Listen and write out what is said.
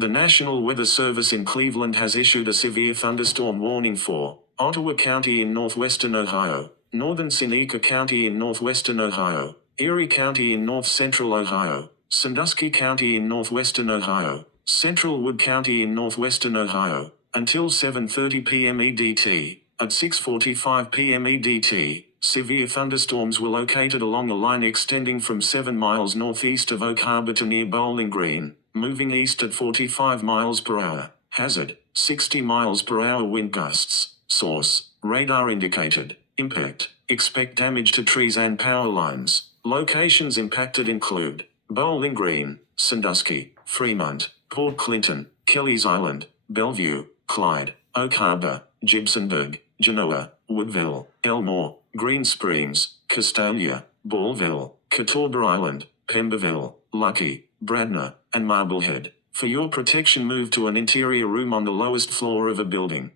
The National Weather Service in Cleveland has issued a severe thunderstorm warning for Ottawa County in northwestern Ohio, northern Seneca County in northwestern Ohio, Erie County in north-central Ohio, Sandusky County in northwestern Ohio, Central Wood County in northwestern Ohio, until 7:30 p.m. EDT. At 6:45 p.m. EDT, severe thunderstorms were located along a line extending from 7 miles northeast of Oak Harbor to near Bowling Green, moving east at 45 miles per hour. Hazard, 60 miles per hour wind gusts. Source, radar indicated. Impact, expect damage to trees and power lines. Locations impacted include Bowling Green, Sandusky, Fremont, Port Clinton, Kelly's Island, Bellevue, Clyde, Oak Harbor, Gibsonburg, Genoa, Woodville, Elmore, Green Springs, Castalia, Ballville, Catawba Island, Pemberville, Lucky, Bradner, and Marblehead. For your protection, move to an interior room on the lowest floor of a building.